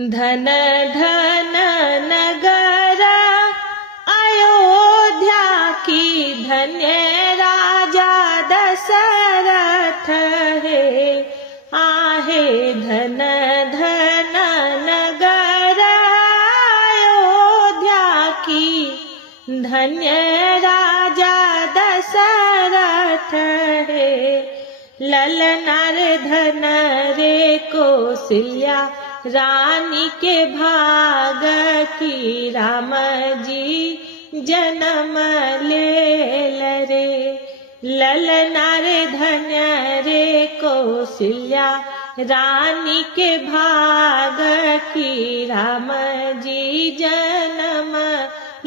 धन धन नगर अयोध्या की, धन्य राजा दशरथ है। आहे धन धन नगर अयोध्या की, धन्य राजा दशरथ है। ललना रे धन रे कौशल्या रानी के भाग की, राम जी जन्म ले रे। ललना रे धन्य रे कौशल्या रानी के भाग की, राम जी जन्म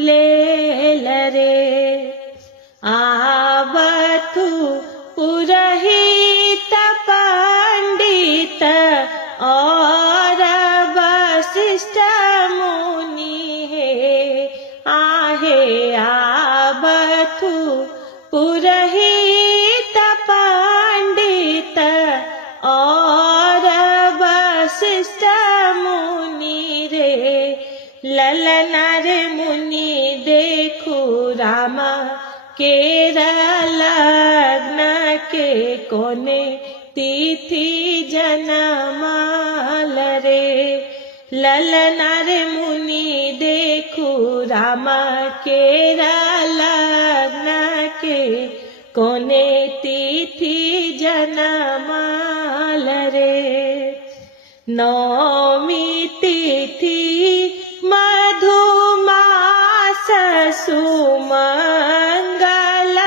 ले रे। आवतु पुरहित पंडित और वशिष्ठ मुनि है। आहे आवतु पुरहित पंडित और वशिष्ठ मुनि रे। ललना रे मुनि देखो राम लग्न के कोने तिथि जनमाल रे। ललना रे मुनि देखो राम लग्न के कोने तिथि जनमाल रे। नौमी तिथि मधुमास सुमंगल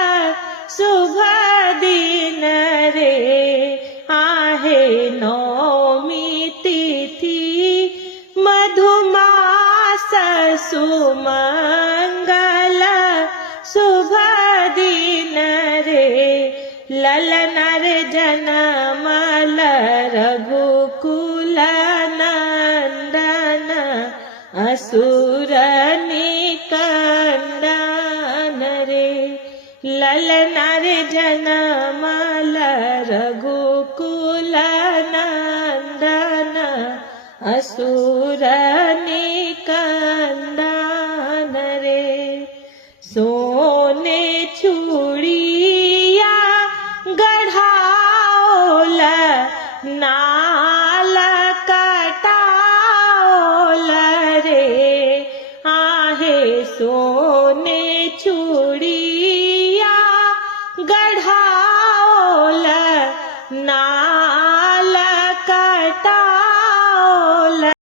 शुभ दिन रे। आहे नौमी तिथि मधुमास सुमंगल शुभ दिन रे। ललना रे जनमल रघुकुल नंदन, असुर निकंदन रे। ललना रे जनमल रघुकुल नंदन, असुर निकंदन।